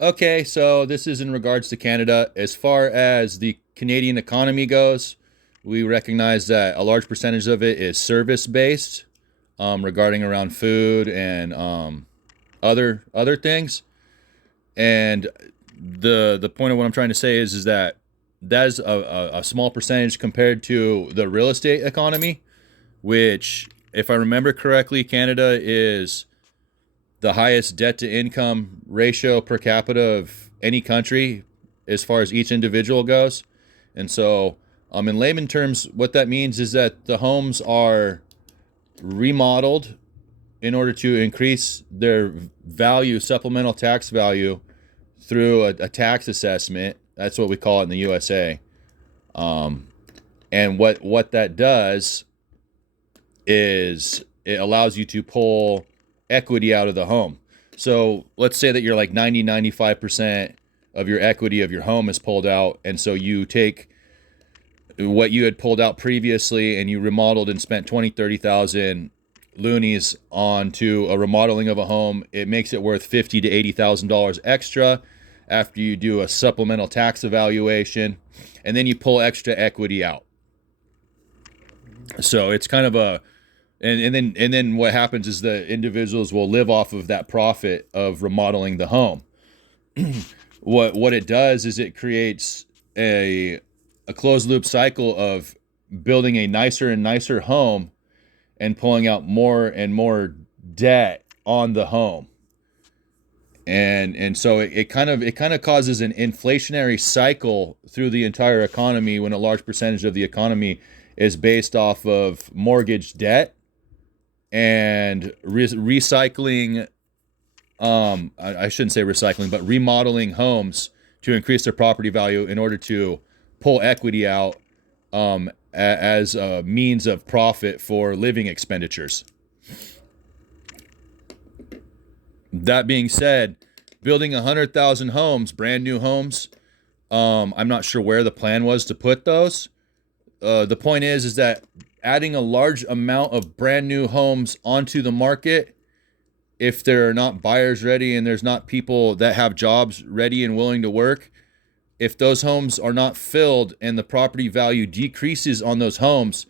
Okay, so this is in regards to Canada. As far as the Canadian economy goes, we recognize that a large percentage of it is service based, regarding around food and other things. And the point of what I'm trying to say is that that is a small percentage compared to the real estate economy, which, if I remember correctly, Canada is the highest debt to income ratio per capita of any country as far as each individual goes. And so, in layman terms, what that means is that the homes are remodeled in order to increase their value, supplemental tax value, through a tax assessment. That's what we call it in the USA. Um, and what that does is it allows you to pull equity out of the home. So let's say that you're like 95% of your equity of your home is pulled out. And so you take what you had pulled out previously and you remodeled and spent 20, 30,000 loonies onto a remodeling of a home. It makes it worth $50,000 to $80,000 extra after you do a supplemental tax evaluation, and then you pull extra equity out. So it's kind of a and then what happens is the individuals will live off of that profit of remodeling the home. What it does is it creates a closed loop cycle of building a nicer and nicer home and pulling out more and more debt on the home. And so it kind of causes an inflationary cycle through the entire economy when a large percentage of the economy is based off of mortgage debt and recycling. I shouldn't say recycling, but remodeling homes to increase their property value in order to pull equity out, as a means of profit for living expenditures. That being said, building 100,000 homes, brand new homes, I'm not sure where the plan was to put those. The point is that adding a large amount of brand new homes onto the market, if there are not buyers ready and there's not people that have jobs ready and willing to work, if those homes are not filled and the property value decreases on those homes,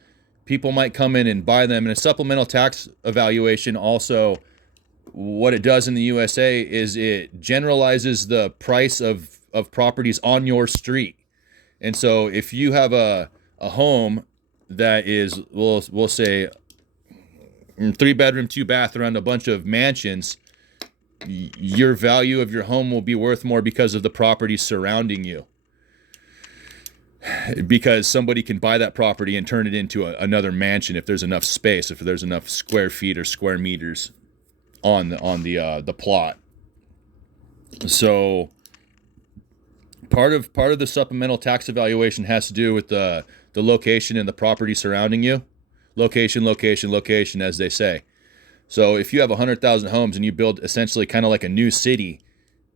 people might come in and buy them. And a supplemental tax evaluation also, what it does in the USA is it generalizes the price of properties on your street. And so if you have a home that is, we'll say, 3 bedroom, 2 bath around a bunch of mansions, your value of your home will be worth more because of the properties surrounding you. Because somebody can buy that property and turn it into another mansion if there's enough space, if there's enough square feet or square meters on the plot. So part of the supplemental tax evaluation has to do with the location and the property surrounding you. Location, location, location, as they say. So if you have 100,000 homes and you build essentially kind of like a new city,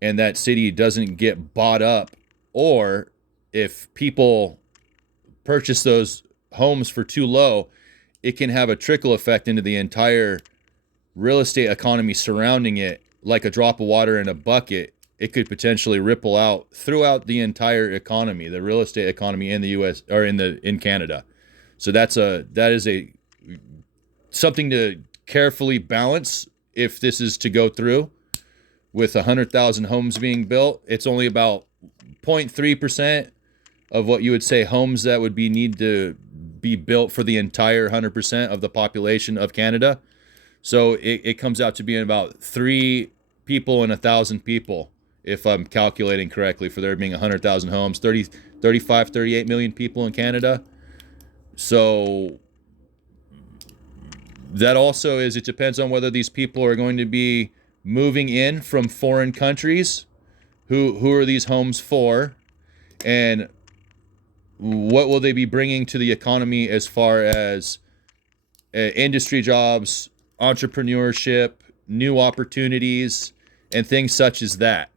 and that city doesn't get bought up, or if people purchase those homes for too low, it can have a trickle effect into the entire real estate economy surrounding it, like a drop of water in a bucket. It could potentially ripple out throughout the entire economy, the real estate economy in the US or in Canada. So that is a something to carefully balance if this is to go through. With 100,000 homes being built, it's only about 0.3% of what you would say homes that would be need to be built for the entire 100% of the population of Canada. So it comes out to being about 3 people in 1,000 people, if I'm calculating correctly, for there being 100,000 homes, 30, 35, 38 million people in Canada. So that also is, it depends on whether these people are going to be moving in from foreign countries. Who are these homes for? And what will they be bringing to the economy as far as industry jobs, entrepreneurship, new opportunities, and things such as that.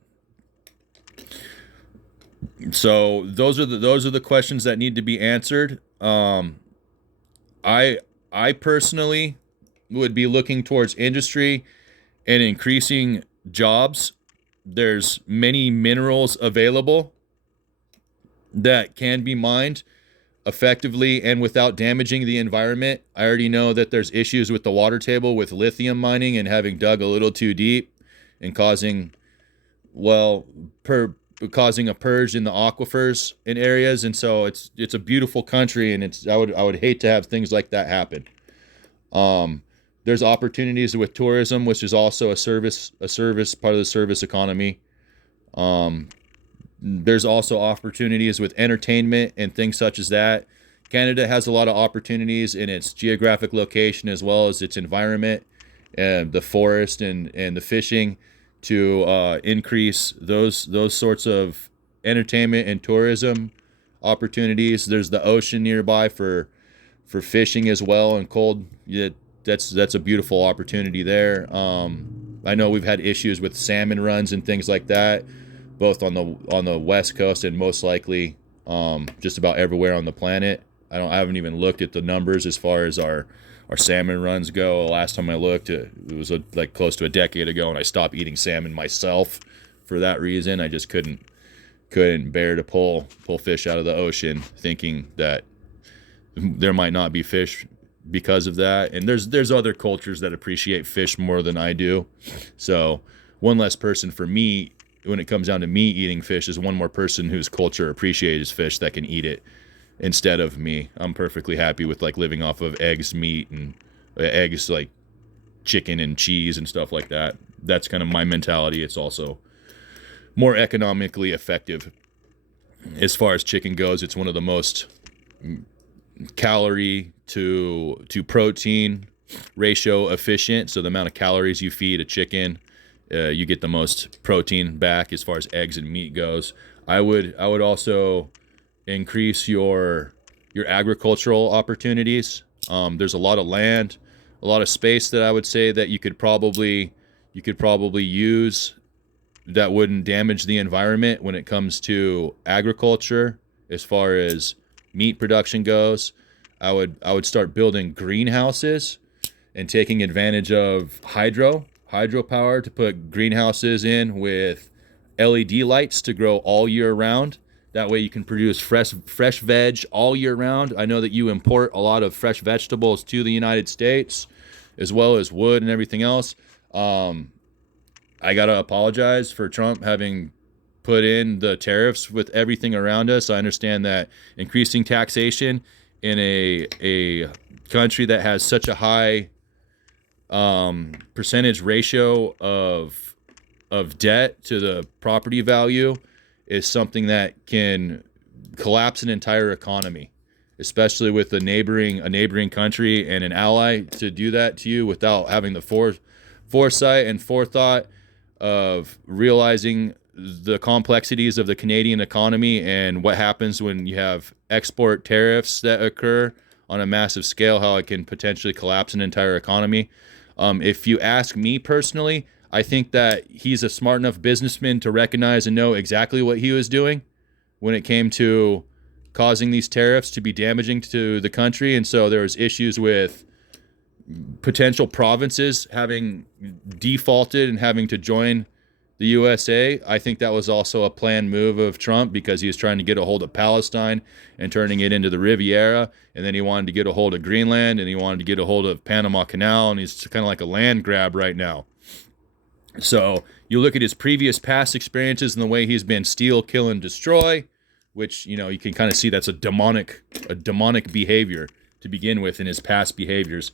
So those are the questions that need to be answered. I I personally would be looking towards industry and increasing jobs There's many minerals available that can be mined effectively and without damaging the environment. I already know that there's issues with the water table with lithium mining and having dug a little too deep and well, causing a purge in the aquifers in areas. And so it's a beautiful country, and I would hate to have things like that happen. Um, there's opportunities with tourism, which is also a service part of the service economy. Um, there's also opportunities with entertainment and things such as that. Canada has a lot of opportunities in its geographic location as well as its environment and the forest and the fishing to increase those sorts of entertainment and tourism opportunities. There's the ocean nearby for fishing as well and cold. Yeah, that's a beautiful opportunity there. I know we've had issues with salmon runs and things like that, both on the west coast and most likely just about everywhere on the planet. I haven't even looked at the numbers as far as our salmon runs go. Last time I looked, it was like close to a decade ago, and I stopped eating salmon myself for that reason. I just couldn't bear to pull fish out of the ocean, thinking that there might not be fish because of that. And there's other cultures that appreciate fish more than I do. So one less person for me when it comes down to me eating fish is one more person whose culture appreciates fish that can eat it instead of me. I'm perfectly happy with like living off of eggs, meat, and eggs like chicken and cheese and stuff like that. That's kind of my mentality. It's also more economically effective as far as chicken goes. It's one of the most calorie to protein ratio efficient. So the amount of calories you feed a chicken, you get the most protein back as far as eggs and meat goes. I would also increase your agricultural opportunities. There's a lot of land, a lot of space that I would say that you could probably use that wouldn't damage the environment when it comes to agriculture. As far as meat production goes, I would start building greenhouses and taking advantage of hydropower to put greenhouses in with LED lights to grow all year round. That way you can produce fresh veg all year round. I know that you import a lot of fresh vegetables to the United States, as well as wood and everything else. I gotta apologize for Trump having put in the tariffs with everything around us. I understand that increasing taxation in a country that has such a high percentage ratio of debt to the property value is something that can collapse an entire economy, especially with a neighboring country and an ally to do that to you without having the foresight and forethought of realizing the complexities of the Canadian economy and what happens when you have export tariffs that occur on a massive scale, how it can potentially collapse an entire economy. If you ask me personally, I think that he's a smart enough businessman to recognize and know exactly what he was doing when it came to causing these tariffs to be damaging to the country. And so there was issues with potential provinces having defaulted and having to join the USA. I think that was also a planned move of Trump because he was trying to get a hold of Palestine and turning it into the Riviera. And then he wanted to get a hold of Greenland, and he wanted to get a hold of Panama Canal. And he's kind of like a land grab right now. So you look at his previous past experiences and the way he's been steal, kill, and destroy, which, you can kind of see that's a demonic behavior to begin with in his past behaviors.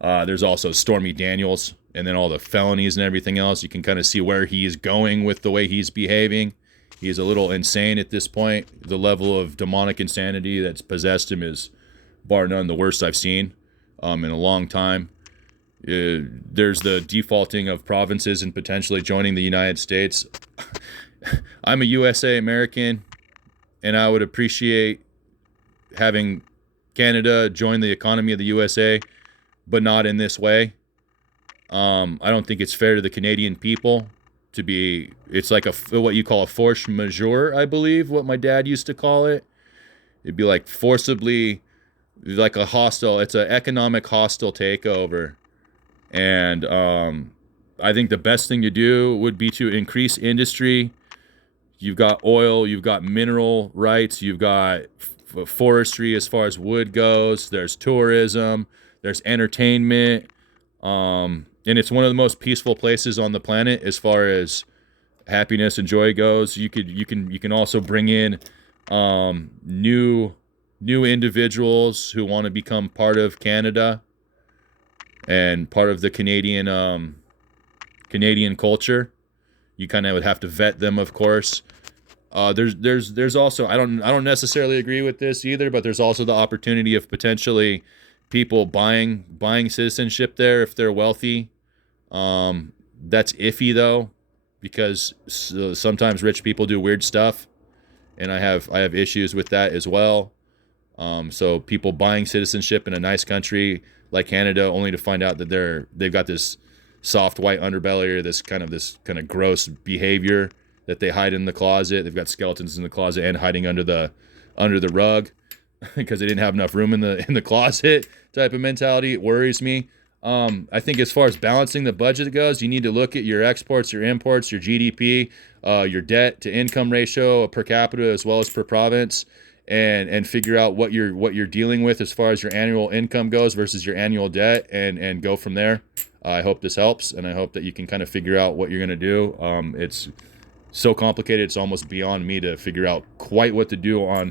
There's also Stormy Daniels and then all the felonies and everything else. You can kind of see where he's going with the way he's behaving. He's a little insane at this point. The level of demonic insanity that's possessed him is bar none the worst I've seen in a long time. There's the defaulting of provinces and potentially joining the United States. I'm a USA American, and I would appreciate having Canada join the economy of the USA, but not in this way. I don't think it's fair to the Canadian people to be, it's like what you call a force majeure, I believe, what my dad used to call it. It'd be like forcibly, like it's an economic hostile takeover. And I think the best thing to do would be to increase industry. You've got oil, you've got mineral rights, you've got forestry as far as wood goes. There's tourism, there's entertainment, and it's one of the most peaceful places on the planet as far as happiness and joy goes. You can also bring in new individuals who want to become part of Canada and part of the Canadian culture. You kind of would have to vet them, of course. There's also I don't necessarily agree with this either, but there's also the opportunity of potentially people buying citizenship there if they're wealthy. That's iffy though, because sometimes rich people do weird stuff, and I have issues with that as well. So people buying citizenship in a nice country like Canada, only to find out that they've got this soft white underbelly or this kind of gross behavior that they hide in the closet. They've got skeletons in the closet and hiding under the rug because they didn't have enough room in the closet type of mentality. It worries me. I think as far as balancing the budget goes, you need to look at your exports, your imports, your GDP, your debt to income ratio per capita as well as per province, and figure out what you're dealing with as far as your annual income goes versus your annual debt, and go from there. I hope this helps, and I hope that you can kind of figure out what you're gonna do. It's so complicated; it's almost beyond me to figure out quite what to do on